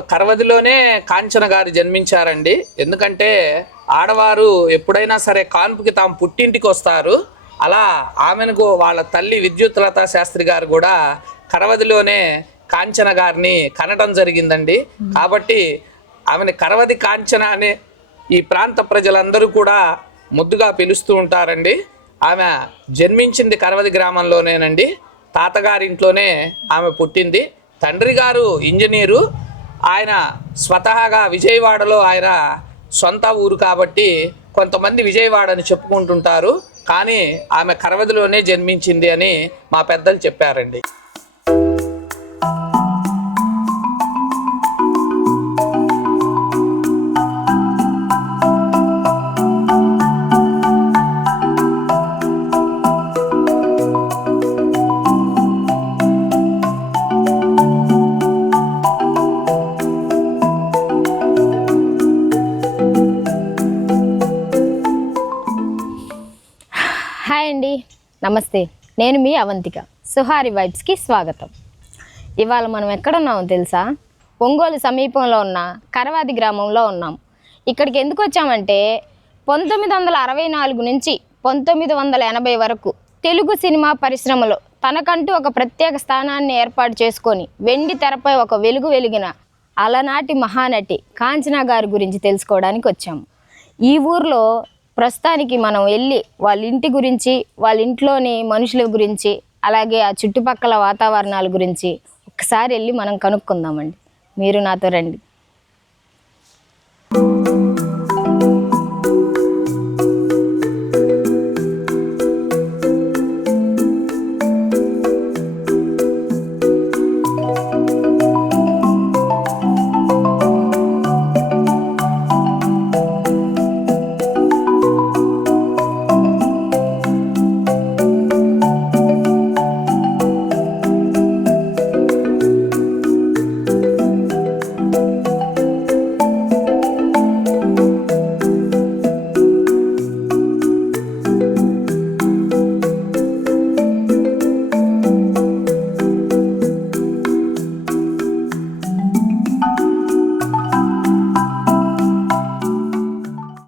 కరవదిలోనే కాంచన గారు జన్మించారండి. ఎందుకంటే ఆడవారు ఎప్పుడైనా సరే కాన్పుకి తాము పుట్టింటికి వస్తారు. అలా ఆమెను వాళ్ళ తల్లి విద్యుత్లతా శాస్త్రి గారు కూడా కరవదిలోనే కాంచన గారిని కనడం జరిగిందండి. కాబట్టి ఆమెను కరవది కాంచన అనే ఈ ప్రాంత ప్రజలందరూ కూడా ముద్దుగా పిలుస్తూ ఉంటారండి. ఆమె జన్మించింది కరవది గ్రామంలోనేనండి. తాతగారింట్లోనే ఆమె పుట్టింది. తండ్రి గారు ఇంజనీరు ఆయన స్వతహాగా విజయవాడలో ఆయన సొంత ఊరు కాబట్టి కొంతమంది విజయవాడ అని చెప్పుకుంటుంటారు. కానీ ఆమె కరవదిలోనే జన్మించింది అని మా పెద్దలు చెప్పారండి. నమస్తే నేను మీ అవంతిక. సుహారి వైబ్స్కి స్వాగతం. ఇవాళ మనం ఎక్కడున్నామో తెలుసా? ఒంగోలు సమీపంలో ఉన్న కరవాది గ్రామంలో ఉన్నాం. ఇక్కడికి ఎందుకు వచ్చామంటే పంతొమ్మిది వందల అరవై నాలుగు నుంచి పంతొమ్మిది వందల ఎనభై వరకు తెలుగు సినిమా పరిశ్రమలో తనకంటూ ఒక ప్రత్యేక స్థానాన్ని ఏర్పాటు చేసుకొని వెండి తెరపై ఒక వెలుగు వెలిగిన అలనాటి మహానటి కాంచనా గారి గురించి తెలుసుకోవడానికి వచ్చాము. ఈ ఊర్లో ప్రస్తుతానికి మనం వెళ్ళి వాళ్ళ ఇంటి గురించి వాళ్ళ ఇంట్లోని మనుషుల గురించి అలాగే ఆ చుట్టుపక్కల వాతావరణాల గురించి ఒకసారి వెళ్ళి మనం కనుక్కుందామండి. మీరు నాతో రండి.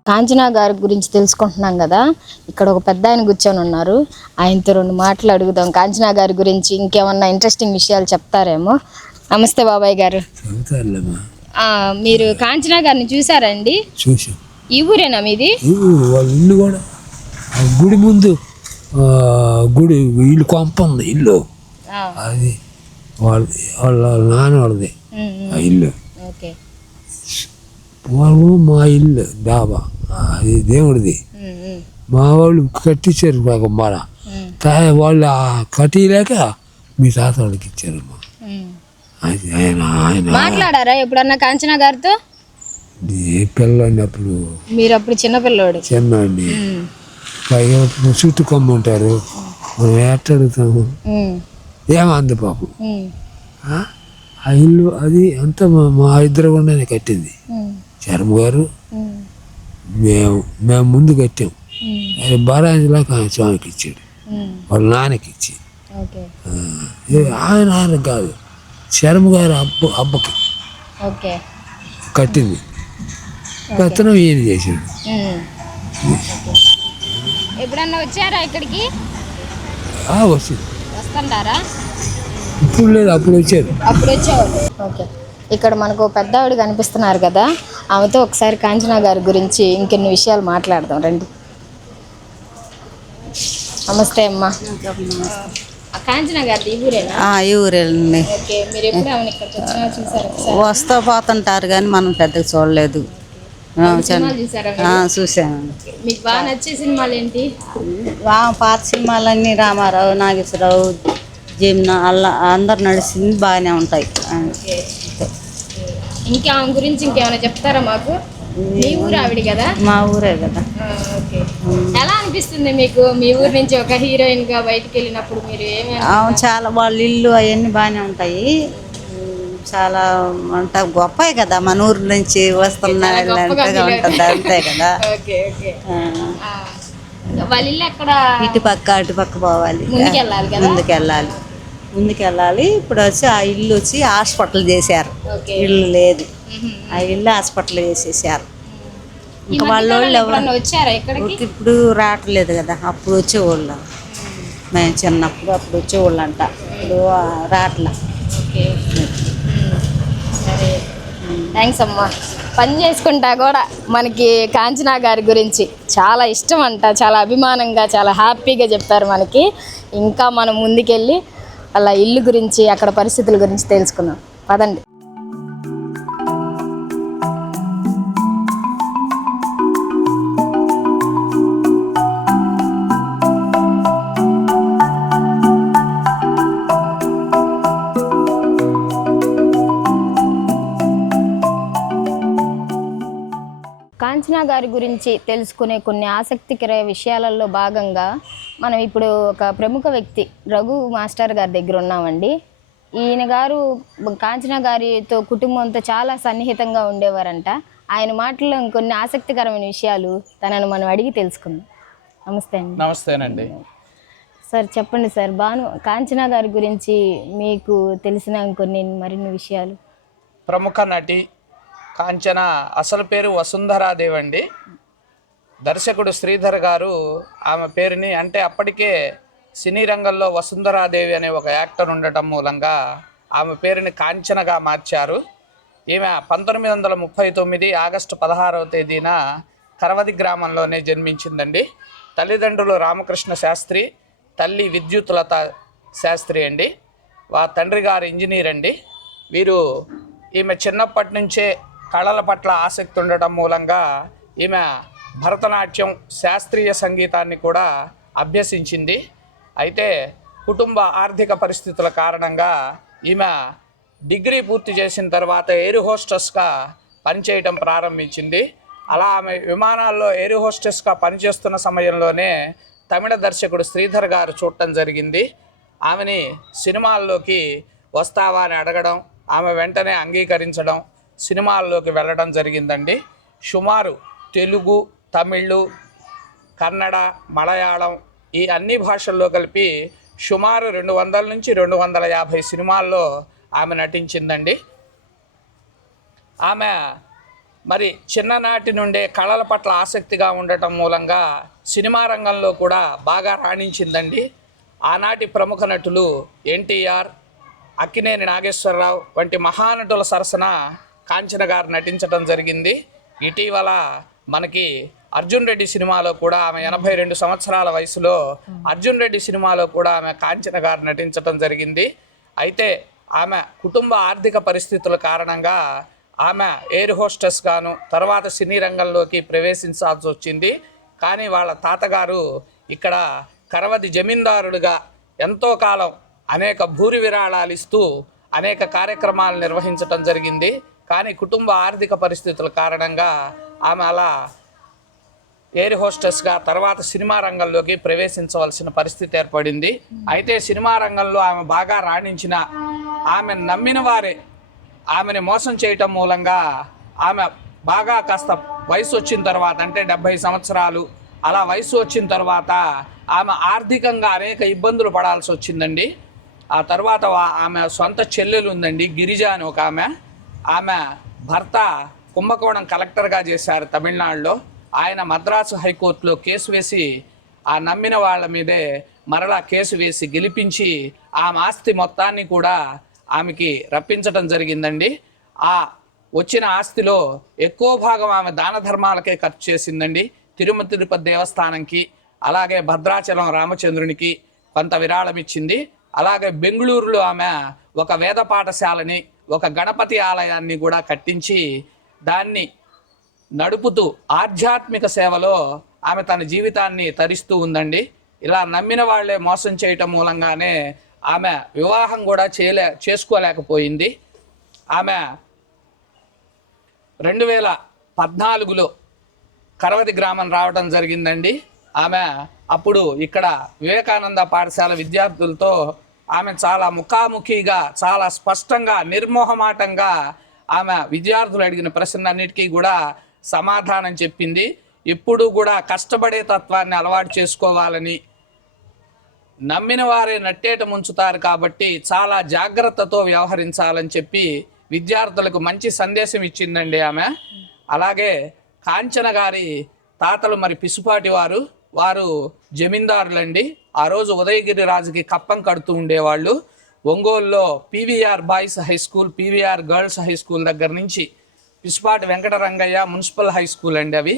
కాంచనా గారి గురించి తెలుసుకుంటున్నాం కదా. ఇక్కడ ఒక పెద్ద ఆయన కూర్చొని ఉన్నారు. ఆయనతో రెండు మాటలు అడుగుదాం. కాంచనా గారి గురించి ఇంకేమన్నా ఇంట్రెస్టింగ్ విషయాలు చెప్తారేమో. నమస్తే బాబాయ్ గారు. మీరు కాంచనా గారిని చూసారండి చూసాం ఈ ఊరేనా మీది? ఇల్లు కూడా. గుడి ముందు గుడి ఇల్లు కొంప ఉంది ఇల్లు. అది వాళ్ళ వాళ్ళ నాన్న వాళ్ళది. ఆ ఇల్లు. ఓకే. పూర్వం మా ఇల్లు డాబా. అది దేవుడిది. మా వాళ్ళు కట్టించారు మాకు మన. వాళ్ళు ఆ కట్టిలేక మీ తాత వాళ్ళకి ఇచ్చారమ్మా. అది ఆయన ఆయన. మాట్లాడారా ఎప్పుడన్నా కాంచనా గారితో? ఏ పిల్లని అప్పుడు మీరు అప్పుడు చిన్నపిల్లోడు చిన్నండి ఉమ్, పైగా చుట్టూ కొమ్మంటారు. మనం ఎట్టడుగుతాము ఉమ్, ఏమంది పాపం. ఆ? ఇల్లు అది అంతా మా మా ఇద్దరు ఉండనే కట్టింది. చర్మ గారు మేము మేము ముందు కట్టాం. ఆయన స్వామికి ఇచ్చాడు. వాళ్ళ నాన్నకి ఇచ్చి ఆయన ఆయన కాదు. శర్మ గారు అబ్బ అబ్బకి కట్టింది. పెత్తనం ఈయన చేశాడు. ఎప్పుడన్నా వచ్చారా ఇక్కడికి? వచ్చింది వస్తుంటారా? ఇప్పుడు లేదు అప్పుడు వచ్చారు అప్పుడు వచ్చేవాళ్ళు ఓకే. ఇక్కడ మనకు పెద్ద ఆవిడ కనిపిస్తున్నారు కదా ఆమెతో ఒకసారి కాంచనా గారి గురించి ఇంకెన్ని విషయాలు మాట్లాడదాం రండి. నమస్తే అమ్మా. కాంచనా గారి ఈ ఊరేనండి. వస్తూ పోతుంటారు కానీ మనం పెద్దగా చూడలేదు. చూశాను. మీకు బాగా నచ్చే సినిమాలు ఏంటి? పాత సినిమాలన్నీ రామారావు నాగేశ్వరరావు జమున అల్లా అందరు నడిచింది బాగానే ఉంటాయి. ఇంకా ఆమె గురించి ఇంకేమైనా చెప్తారా మాకు? మీ ఊరు ఆవిడ కదా? మా ఊరే కదా. ఓకే. ఎలా అనిపిస్తుంది మీకు? మీ ఊరు నుంచి ఒక హీరోయిన్గా బయటికి వెళ్ళినప్పుడు మీరు ఏమి చాలా వాళ్ళ ఇల్లు అవన్నీ బాగానే ఉంటాయి. చాలా అంటే గొప్పే కదా మన ఊరు నుంచి వస్తున్న ఉంటుంది అంతే కదా. వాళ్ళ ఇల్లు ఎక్కడ? ఇటు పక్క అటు పక్క పోవాలి ముందుకెళ్ళాలి. కదా ముందుకు వెళ్ళాలి ముందుకు వెళ్ళాలి ఇప్పుడు వచ్చి ఆ ఇల్లు వచ్చి హాస్పిటల్ చేశారు. ఇల్లు లేదు. ఆ ఇల్లు హాస్పిటల్ చేసేసారు. ఇంకా వాళ్ళ వాళ్ళు వచ్చారా ఇక్కడికి? ఇప్పుడు రావట్లేదు కదా. అప్పుడు వచ్చేవాళ్ళు. మేము. చిన్నప్పుడు అప్పుడు వచ్చేవాళ్ళు అంట ఇప్పుడు రావట్లా. సరే. థ్యాంక్స్ అమ్మా. పని చేసుకుంటా కూడా మనకి కాంచనా గారి గురించి చాలా ఇష్టం అంట. చాలా అభిమానంగా చాలా హ్యాపీగా చెప్పారు మనకి. ఇంకా మనం ముందుకెళ్ళి అలా ఇల్లు గురించి అక్కడ పరిస్థితుల గురించి తెలుసుకుందాం. పదండి. గారి గురించి తెలుసుకునే కొన్ని ఆసక్తికర విషయాలలో భాగంగా మనం ఇప్పుడు ఒక ప్రముఖ వ్యక్తి రఘు మాస్టర్ గారి దగ్గర ఉన్నామండి. ఈయన గారు కాంచనా గారితో కుటుంబంతో చాలా సన్నిహితంగా ఉండేవారంట. ఆయన మాటల్లో కొన్ని ఆసక్తికరమైన విషయాలు తనను మనం అడిగి తెలుసుకుందాం. నమస్తే అండి. నమస్తేనండి. సార్ చెప్పండి సార్ భాను కాంచనా గారి గురించి మీకు తెలిసిన కొన్ని మరిన్ని విషయాలు? ప్రముఖ నటి కాంచన అసలు పేరు వసుంధరాదేవి అండి దర్శకుడు శ్రీధర్ గారు ఆమె పేరుని అంటే అప్పటికే సినీ రంగంలో వసుంధరాదేవి అనే ఒక యాక్టర్ ఉండటం మూలంగా ఆమె పేరుని కాంచనగా మార్చారు. ఈమె పంతొమ్మిది వందల ముప్పై తొమ్మిది ఆగస్టు పదహారవ తేదీన కరవది గ్రామంలోనే జన్మించిందండి. తల్లిదండ్రులు రామకృష్ణ శాస్త్రి తల్లి విద్యుత్లత శాస్త్రి అండి. వా తండ్రి గారు ఇంజనీర్ అండి. వీరు ఈమె చిన్నప్పటి నుంచే కళల పట్ల ఆసక్తి ఉండటం మూలంగా ఈమె భరతనాట్యం శాస్త్రీయ సంగీతాన్ని కూడా అభ్యసించింది. అయితే కుటుంబ ఆర్థిక పరిస్థితుల కారణంగా ఈమె డిగ్రీ పూర్తి చేసిన తర్వాత ఎయిర్ హోస్టెస్గా పనిచేయటం ప్రారంభించింది. అలా ఆమె విమానాల్లో ఎయిర్ హోస్టెస్గా పనిచేస్తున్న సమయంలోనే తమిళ దర్శకుడు శ్రీధర్ గారు చూడటం జరిగింది. ఆమెని సినిమాల్లోకి వస్తావా అని అడగడం ఆమె వెంటనే అంగీకరించడం సినిమాల్లోకి వెళ్ళడం జరిగిందండి. సుమారు తెలుగు తమిళ్ కన్నడ మలయాళం ఈ అన్ని భాషల్లో కలిపి సుమారు రెండు వందల నుంచి రెండు వందల యాభై సినిమాల్లో ఆమె నటించిందండి. ఆమె మరి చిన్ననాటి నుండే కళల పట్ల ఆసక్తిగా ఉండటం మూలంగా సినిమా రంగంలో కూడా బాగా రాణించిందండి. ఆనాటి ప్రముఖ నటులు ఎన్టీఆర్ అక్కినేని నాగేశ్వరరావు వంటి మహానటుల సరసన కాంచన గారు నటించడం జరిగింది. ఇటీవల మనకి అర్జున్ రెడ్డి సినిమాలో కూడా ఆమె ఎనభై రెండు సంవత్సరాల వయసులో అర్జున్ రెడ్డి సినిమాలో కూడా ఆమె కాంచన గారు నటించడం జరిగింది. అయితే ఆమె కుటుంబ ఆర్థిక పరిస్థితుల కారణంగా ఆమె ఎయిర్ హోస్టెస్ గాను తర్వాత సినీ రంగంలోకి ప్రవేశించాల్సి వచ్చింది. కానీ వాళ్ళ తాతగారు ఇక్కడ కరవది జమీందారుడుగా ఎంతో కాలం అనేక భూరి విరాళాలు ఇస్తూ అనేక కార్యక్రమాలు నిర్వహించడం జరిగింది. కానీ కుటుంబ ఆర్థిక పరిస్థితుల కారణంగా ఆమె అలా ఎయిర్ హోస్టెస్గా తర్వాత సినిమా రంగంలోకి ప్రవేశించవలసిన పరిస్థితి ఏర్పడింది. అయితే సినిమా రంగంలో ఆమె బాగా రాణించిన ఆమె నమ్మిన వారే ఆమెని మోసం చేయటం మూలంగా ఆమె బాగా కాస్త వయసు వచ్చిన తర్వాత అంటే డెబ్భై సంవత్సరాలు అలా వయసు వచ్చిన తర్వాత ఆమె ఆర్థికంగా అనేక ఇబ్బందులు పడాల్సి వచ్చిందండి. ఆ తర్వాత ఆమె సొంత చెల్లెలు ఉందండి గిరిజ అని ఒక ఆమె. ఆమె భర్త కుంభకోణం కలెక్టర్గా చేశారు తమిళనాడులో. ఆయన మద్రాసు హైకోర్టులో కేసు వేసి ఆ నమ్మిన వాళ్ళ మీదే మరలా కేసు వేసి గెలిపించి ఆమె ఆస్తి మొత్తాన్ని కూడా ఆమెకి రప్పించడం జరిగిందండి. ఆ వచ్చిన ఆస్తిలో ఎక్కువ భాగం ఆమె దాన ధర్మాలకే ఖర్చు చేసిందండి. తిరుమల తిరుపతి దేవస్థానంకి అలాగే భద్రాచలం రామచంద్రునికి కొంత విరాళం ఇచ్చింది. అలాగే బెంగళూరులో ఆమె ఒక వేద పాఠశాలని ఒక గణపతి ఆలయాన్ని కూడా కట్టించి దాన్ని నడుపుతూ ఆధ్యాత్మిక సేవలో ఆమె తన జీవితాన్ని తరిస్తూ ఉందండి. ఇలా నమ్మిన వాళ్ళే మోసం చేయటం మూలంగానే ఆమె వివాహం కూడా చేయలే చేసుకోలేకపోయింది. ఆమె రెండు వేల పద్నాలుగులో కరవతి గ్రామం రావడం జరిగిందండి. ఆమె అప్పుడు ఇక్కడ వివేకానంద పాఠశాల విద్యార్థులతో ఆమె చాలా ముఖాముఖిగా చాలా స్పష్టంగా నిర్మోహమాటంగా ఆమె విద్యార్థులు అడిగిన ప్రశ్నలన్నిటికీ కూడా సమాధానం చెప్పింది. ఎప్పుడూ కూడా కష్టపడే తత్వాన్ని అలవాటు చేసుకోవాలని నమ్మిన వారే నట్టేట ముంచుతారు కాబట్టి చాలా జాగ్రత్తతో వ్యవహరించాలని చెప్పి విద్యార్థులకు మంచి సందేశం ఇచ్చిందండి ఆమె. అలాగే కాంచన గారి తాతలు మరి పిసుపాటి వారు వారు జమీందారులండి. ఆ రోజు ఉదయగిరి రాజుకి కప్పం కడుతూ ఉండేవాళ్ళు. ఒంగోలులో PVR boys high school PVR girls high school దగ్గర నుంచి Pisupati Venkatarangaiah municipal high school అండి అవి.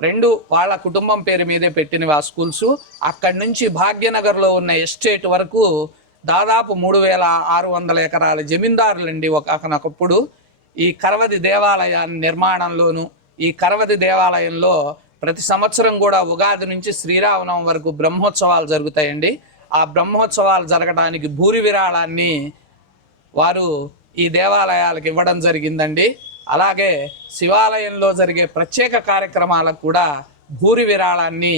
రెండు వాళ్ళ కుటుంబం పేరు మీదే పెట్టినవి ఆ స్కూల్స్. అక్కడి నుంచి భాగ్యనగర్లో ఉన్న ఎస్టేట్ వరకు దాదాపు మూడు వేల ఆరు వందల ఎకరాల జమీందారులండి ఒకనొకప్పుడు ఈ కరవది దేవాలయాన్ని నిర్మాణంలోను ఈ కరవది దేవాలయంలో ప్రతి సంవత్సరం కూడా ఉగాది నుంచి శ్రీరామనవం వరకు బ్రహ్మోత్సవాలు జరుగుతాయండి. ఆ బ్రహ్మోత్సవాలు జరగడానికి భూరి విరాళాన్ని వారు ఈ దేవాలయాలకు ఇవ్వడం జరిగిందండి. అలాగే శివాలయంలో జరిగే ప్రత్యేక కార్యక్రమాలకు కూడా భూరి విరాళాన్ని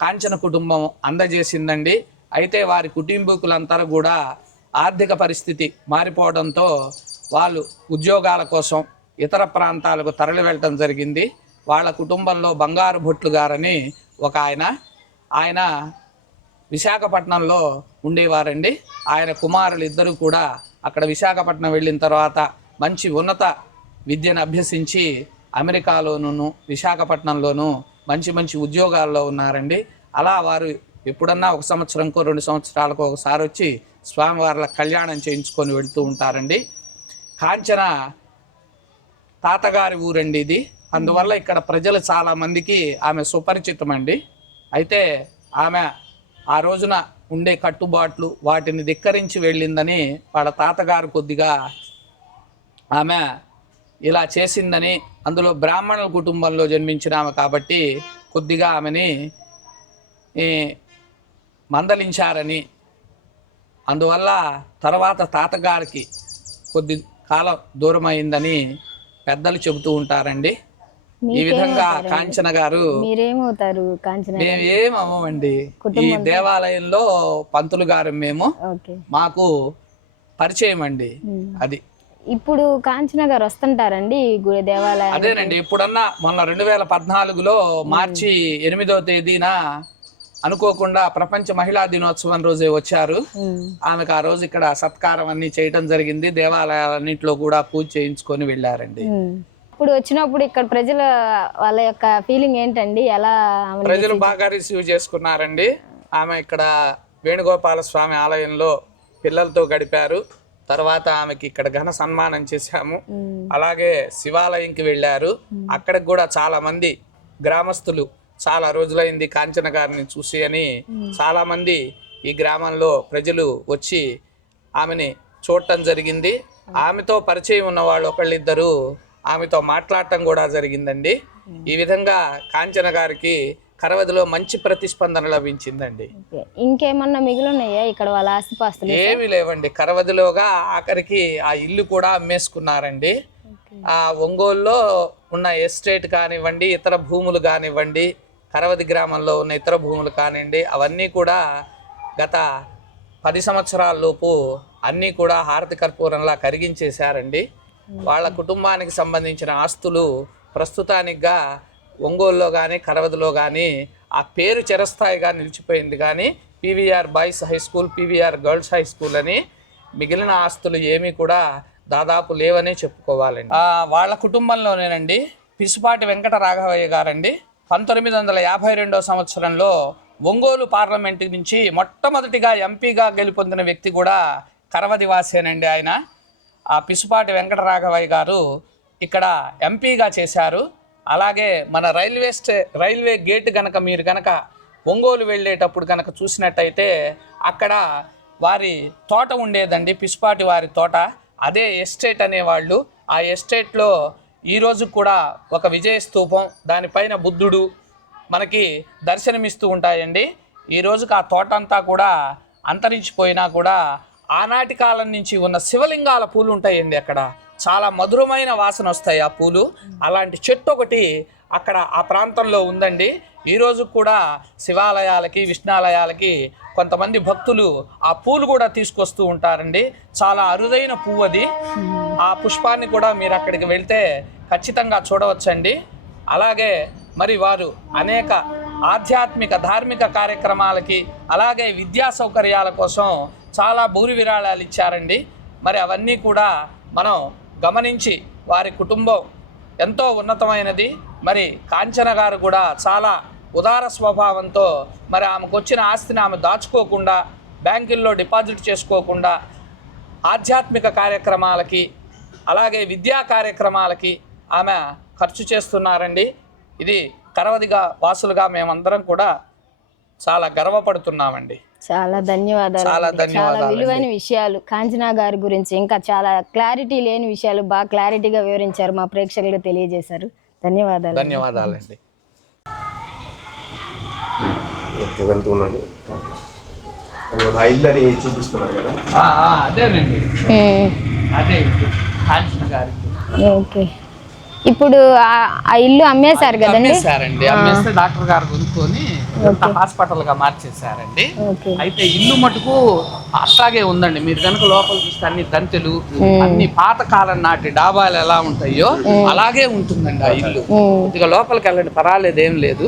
కాంచన కుటుంబం అందజేసిందండి. అయితే వారి కుటుంబీకులంతా కూడా ఆర్థిక పరిస్థితి మారిపోవడంతో వాళ్ళు ఉద్యోగాల కోసం ఇతర ప్రాంతాలకు తరలి వెళ్ళటం జరిగింది. వాళ్ళ కుటుంబంలో బంగారు భొట్లు గారని ఒక ఆయన ఆయన విశాఖపట్నంలో ఉండేవారండి. ఆయన కుమారులు ఇద్దరు కూడా అక్కడ విశాఖపట్నం వెళ్ళిన తర్వాత మంచి ఉన్నత విద్యను అభ్యసించి అమెరికాలోనూ విశాఖపట్నంలోనూ మంచి మంచి ఉద్యోగాల్లో ఉన్నారండి. అలా వారు ఎప్పుడన్నా ఒక సంవత్సరంకో రెండు సంవత్సరాలకు ఒకసారి వచ్చి స్వామివార్ల కళ్యాణం చేయించుకొని వెళుతూ ఉంటారండి. కాంచన తాతగారి ఊరండి ఇది. అందువల్ల ఇక్కడ ప్రజలు చాలామందికి ఆమె సుపరిచితమండి. అయితే ఆమె ఆ రోజున ఉండే కట్టుబాట్లు వాటిని ధిక్కరించి వెళ్ళిందని వాళ్ళ తాతగారు కొద్దిగా ఆమె ఇలా చేసిందని అందులో బ్రాహ్మణుల కుటుంబంలో జన్మించిన ఆమె కాబట్టి కొద్దిగా ఆమెని మందలించారని. అందువల్ల తర్వాత తాతగారికి కొద్ది కాలం దూరమైందని పెద్దలు చెబుతూ ఉంటారండి. ఈ విధంగా కాంచన గారు మీరేమవుతారు కాంచన మేము ఏం అవ్వమండి ఈ దేవాలయంలో పంతులు గారు మేము మాకు పరిచయం అండి అది. ఇప్పుడు కాంచన గారు వస్తుంటారండి గుడి దేవాలయం అదేనండి. ఇప్పుడన్నా మొన్న రెండు వేల పద్నాలుగులో మార్చి ఎనిమిదో తేదీన అనుకోకుండా ప్రపంచ మహిళా దినోత్సవం రోజే వచ్చారు. ఆమెకు ఆ రోజు ఇక్కడ సత్కారం అన్ని చేయటం జరిగింది. దేవాలయాలన్నింటిలో కూడా పూజ చేయించుకొని వెళ్ళారండి. ఇప్పుడు వచ్చినప్పుడు ఇక్కడ ప్రజల వాళ్ళ యొక్క ఫీలింగ్ ఏంటండి? ఎలా ప్రజలు బాగా రిసీవ్ చేసుకున్నారండి. ఆమె ఇక్కడ వేణుగోపాల స్వామి ఆలయంలో పిల్లలతో గడిపారు. తర్వాత ఆమెకి ఇక్కడ ఘన సన్మానం చేశాము. అలాగే శివాలయంకి వెళ్ళారు. అక్కడికి కూడా చాలా మంది గ్రామస్తులు చాలా రోజులైంది కాంచన గారిని చూసి అని చాలా మంది ఈ గ్రామంలో ప్రజలు వచ్చి ఆమెని చూడటం జరిగింది. ఆమెతో పరిచయం ఉన్న వాళ్ళు ఒకళ్ళిద్దరు ఆమెతో మాట్లాడటం కూడా జరిగిందండి. ఈ విధంగా కాంచన గారికి కరవదిలో మంచి ప్రతిస్పందన లభించిందండి. ఇంకేమన్నా మిగిలినాయా ఇక్కడ వాళ్ళ ఆస్తిపాస్తులు? ఏమీ లేవండి. కరవదిలోగా ఆఖరికి ఆ ఇల్లు కూడా అమ్మేసుకున్నారండి. ఆ ఒంగోలులో ఉన్న ఎస్టేట్ కానివ్వండి ఇతర భూములు కానివ్వండి కరవది గ్రామంలో ఉన్న ఇతర భూములు కానివ్వండి అవన్నీ కూడా గత పది సంవత్సరాల లోపు అన్నీ కూడా హారతి కర్పూరంలా కరిగించేశారండి. వాళ్ళ కుటుంబానికి సంబంధించిన ఆస్తులు ప్రస్తుతానికిగా ఒంగోలులో కానీ కరవదిలో కానీ ఆ పేరు చిరస్థాయిగా నిలిచిపోయింది. కానీ PVR boys high school PVR girls high school అని మిగిలిన ఆస్తులు ఏమీ కూడా దాదాపు లేవనే చెప్పుకోవాలండి. వాళ్ళ కుటుంబంలోనేనండి పిసుపాటి వెంకట రాఘవయ్య గారండి. పంతొమ్మిది వందల యాభై రెండో సంవత్సరంలో ఒంగోలు పార్లమెంటు నుంచి మొట్టమొదటిగా ఎంపీగా గెలుపొందిన వ్యక్తి కూడా కరవదివాసేనండి ఆయన. ఆ పిసుపాటి వెంకటరాఘవయ్య గారు ఇక్కడ ఎంపీగా చేశారు. అలాగే మన రైల్వే స్టే రైల్వే గేట్ కనుక మీరు కనుక ఒంగోలు వెళ్ళేటప్పుడు కనుక చూసినట్టయితే అక్కడ వారి తోట ఉండేదండి పిసుపాటి వారి తోట. అదే ఎస్టేట్ అనేవాళ్ళు. ఆ ఎస్టేట్లో ఈరోజు కూడా ఒక విజయ స్తూపం దానిపైన బుద్ధుడు మనకి దర్శనమిస్తూ ఉంటాయండి. ఈ ఆ తోట అంతా కూడా అంతరించిపోయినా కూడా ఆనాటి కాలం నుంచి ఉన్న శివలింగాల పూలు ఉంటాయండి అక్కడ. చాలా మధురమైన వాసన వస్తాయి ఆ పూలు. అలాంటి చెట్టు ఒకటి అక్కడ ఆ ప్రాంతంలో ఉందండి. ఈ కూడా శివాలయాలకి విష్ణాలయాలకి కొంతమంది భక్తులు ఆ పూలు కూడా తీసుకొస్తూ ఉంటారండి. చాలా అరుదైన పువ్వు అది. ఆ పుష్పాన్ని కూడా మీరు అక్కడికి వెళ్తే ఖచ్చితంగా చూడవచ్చండి. అలాగే మరి వారు అనేక ఆధ్యాత్మిక ధార్మిక కార్యక్రమాలకి అలాగే విద్యా సౌకర్యాల కోసం చాలా భూరి విరాళాలు ఇచ్చారండి. మరి అవన్నీ కూడా మనం గమనించి వారి కుటుంబం ఎంతో ఉన్నతమైనది. మరి కాంచన గారు కూడా చాలా ఉదార స్వభావంతో మరి ఆమెకు వచ్చిన ఆస్తిని ఆమె దాచుకోకుండా బ్యాంకుల్లో డిపాజిట్ చేసుకోకుండా ఆధ్యాత్మిక కార్యక్రమాలకి అలాగే విద్యా కార్యక్రమాలకి ఆమె ఖర్చు చేస్తున్నారండి. ఇది కరవదిగా వాసులుగా మేమందరం కూడా చాలా గర్వపడుతున్నామండి. చాలా ధన్యవాదాలు చాలా ధన్యవాదాలండి. విలువైన విషయాలు. కాంచనా గారి గురించి ఇంకా చాలా క్లారిటీ లేని విషయాలు బాగా క్లారిటీగా వివరించారు మా ప్రేక్షకులకు తెలియజేశారు. ధన్యవాదాలు. ధన్యవాదాలండి. ఓకే వెళ్తున్నాను ఆ ఇల్లు అని చూపిస్తున్నారు కదా? అదేనండి. అదే కాంచన గారికి. ఓకే. ఇప్పుడు ఆ- ఇల్లు అమ్మేశారు కదండి? అమ్మేశారండి. అమ్మేస్తే డాక్టర్ గారు కొనుక్కొని హాస్పిటల్గా మార్చేశారండి. అయితే ఇల్లు మటుకు అట్లాగే ఉందండి. మీరు కనుక లోపల చూస్తే అన్ని దంతెలు అన్ని పాత కాలం నాటి డాబాలు ఎలా ఉంటాయో అలాగే ఉంటుందండి ఆ ఇల్లు. కొద్దిగా లోపలికి వెళ్ళండి పర్వాలేదు ఏం లేదు.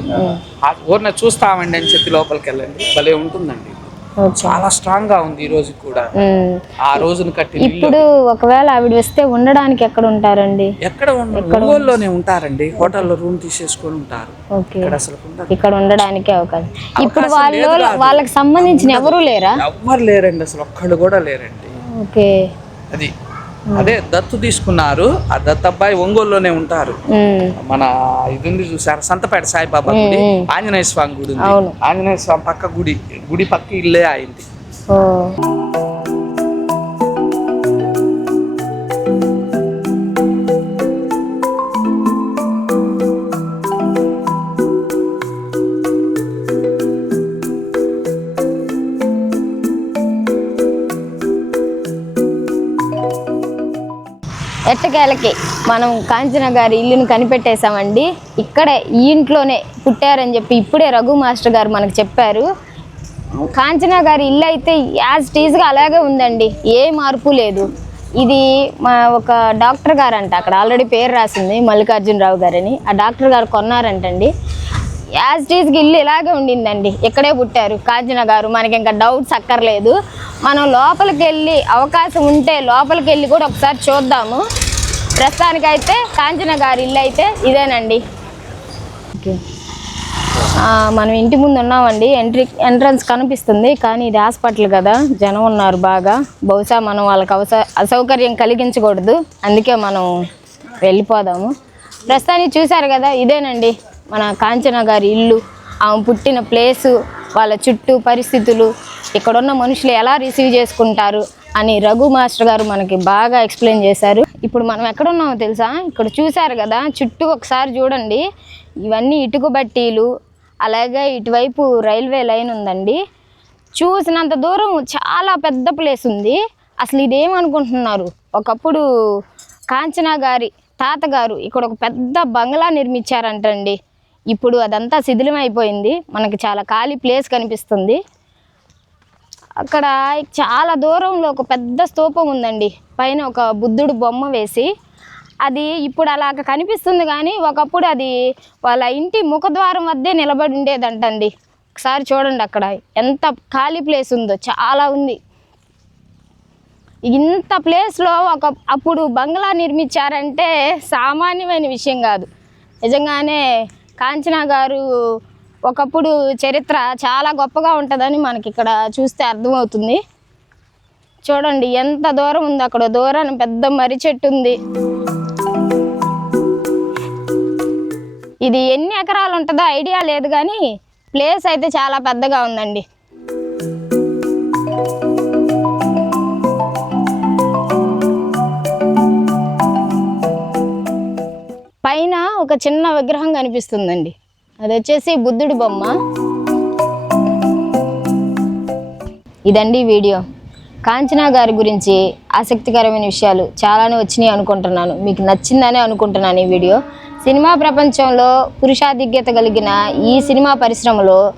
ఊరిని చూస్తామండి అని చెప్పి లోపలికి వెళ్ళండి. భలే ఉంటుందండి. చాలా స్ట్రాంగ్గా ఉంది ఈ రోజు కూడా. ఆ రోజున ఇల్లు ఇప్పుడు ఒకవేళ ఆవిడ వస్తే ఉండడానికి ఎక్కడ ఉంటారండి? ఎక్కడ ఒంగోలులోనే ఉంటారండి. హోటల్లో రూమ్ తీసేసుకొని ఉంటారు. ఇక్కడ అసలు ఇక్కడ ఉండడానికి అవకాశం. ఇప్పుడు వాళ్ళు. వాళ్ళకి సంబంధించిన ఎవరు లేరా? ఎవ్వరు లేరండి అసలు ఒక్కళ్ళు కూడా లేరండి. ఓకే. అది అదే దత్తు తీసుకున్నారు. ఆ దత్తు అబ్బాయి ఒంగోలులోనే ఉంటారు. మన ఇది ఉంది చూసారు సంతపేట సాయిబాబా గుడి. ఆంజనేయ స్వామి గుడి ఉంది. ఆంజనేయ స్వామి పక్క గుడి గుడి పక్క ఇల్లే అయింది ఎట్టకేలకి మనం కాంచన గారి ఇల్లును కనిపెట్టేశామండి. ఇక్కడే ఈ ఇంట్లోనే పుట్టారని చెప్పి ఇప్పుడే రఘు మాస్టర్ గారు మనకు చెప్పారు. కాంచన గారి ఇల్లు అయితే యాజ్ టీజ్గా అలాగే ఉందండి. ఏ మార్పు లేదు. ఇది మా ఒక డాక్టర్ గారు అంట అక్కడ ఆల్రెడీ పేరు రాసింది మల్లికార్జునరావు గారని. ఆ డాక్టర్ గారు కొన్నారంటండి. యాజ్ టీజ్కి ఇల్లు ఇలాగే ఉండిందండి. ఇక్కడే పుట్టారు కాంచన గారు. మనకి ఇంకా డౌట్స్ అక్కర్లేదు. మనం లోపలికి వెళ్ళి అవకాశం ఉంటే లోపలికి వెళ్ళి కూడా ఒకసారి చూద్దాము. ప్రస్తుతానికైతే కాంచన గారి ఇల్లు అయితే ఇదేనండి. మనం ఇంటి ముందు ఉన్నామండి. ఎంట్రీ ఎంట్రన్స్ కనిపిస్తుంది. కానీ ఇది హాస్పిటల్ కదా. జనం ఉన్నారు బాగా. బహుశా మనం వాళ్ళకి అవస అసౌకర్యం కలిగించకూడదు. అందుకే మనం వెళ్ళిపోదాము. ప్రస్తుతానికి చూశారు కదా ఇదేనండి. మన కాంచన గారి ఇల్లు ఆమె పుట్టిన ప్లేసు వాళ్ళ చుట్టూ పరిస్థితులు ఇక్కడున్న మనుషులు ఎలా రిసీవ్ చేసుకుంటారు అని రఘు మాస్టర్ గారు మనకి బాగా ఎక్స్ప్లెయిన్ చేశారు. ఇప్పుడు మనం ఎక్కడున్నామో తెలుసా? ఇక్కడ చూశారు కదా చుట్టూ ఒకసారి చూడండి. ఇవన్నీ ఇటుక బట్టీలు అలాగే ఇటువైపు రైల్వే లైన్ ఉందండి. చూసినంత దూరం చాలా పెద్ద ప్లేస్ ఉంది. అసలు ఇదేమనుకుంటున్నారు ఒకప్పుడు కాంచనా గారి తాతగారు ఇక్కడ ఒక పెద్ద బంగ్లా నిర్మించారంటండి. ఇప్పుడు అదంతా శిథిలమైపోయింది. మనకి చాలా ఖాళీ ప్లేస్ కనిపిస్తుంది. అక్కడ చాలా దూరంలో ఒక పెద్ద స్తూపం ఉందండి. పైన ఒక బుద్ధుడు బొమ్మ వేసి అది ఇప్పుడు అలా కనిపిస్తుంది కానీ ఒకప్పుడు అది వాళ్ళ ఇంటి ముఖద్వారం వద్దే నిలబడి ఉండేదంటండి. ఒకసారి చూడండి అక్కడ ఎంత ఖాళీ ప్లేస్ ఉందో చాలా ఉంది. ఇంత ప్లేస్లో ఒక అప్పుడు బంగ్లా నిర్మించారంటే సామాన్యమైన విషయం కాదు. నిజంగానే కాంచనా గారు ఒకప్పుడు చరిత్ర చాలా గొప్పగా ఉంటుందని మనకి ఇక్కడ చూస్తే అర్థమవుతుంది. చూడండి ఎంత దూరం ఉంది అక్కడ. దూరాన్ని పెద్ద మర్రి చెట్టు ఉంది. ఇది ఎన్ని ఎకరాలు ఉంటుందో ఐడియా లేదు కానీ ప్లేస్ అయితే చాలా పెద్దగా ఉందండి. పైన ఒక చిన్న విగ్రహం కనిపిస్తుందండి. అది వచ్చేసి బుద్ధుడి బొమ్మ. ఇదండి వీడియో. కాంచనా గారి గురించి ఆసక్తికరమైన విషయాలు చాలానే వచ్చినాయి అనుకుంటున్నాను. మీకు నచ్చిందనే అనుకుంటున్నాను ఈ వీడియో. సినిమా ప్రపంచంలో పురుషాధిక్యత కలిగిన ఈ సినిమా పరిశ్రమలో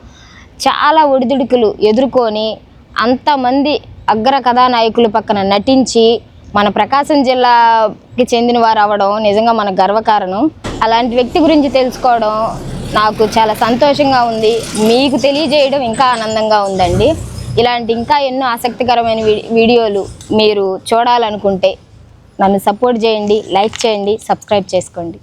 చాలా ఒడిదుడుకులు ఎదుర్కొని అంతమంది అగ్ర కథానాయకుల పక్కన నటించి మన ప్రకాశం జిల్లాకి చెందిన వారు అవ్వడం నిజంగా మన గర్వకారణం. అలాంటి వ్యక్తి గురించి తెలుసుకోవడం నాకు చాలా సంతోషంగా ఉంది. మీకు తెలియజేయడం ఇంకా ఆనందంగా ఉందండి. ఇలాంటి ఇంకా ఎన్నో ఆసక్తికరమైన వీడియోలు మీరు చూడాలనుకుంటే నన్ను సపోర్ట్ చేయండి లైక్ చేయండి సబ్స్క్రైబ్ చేసుకోండి.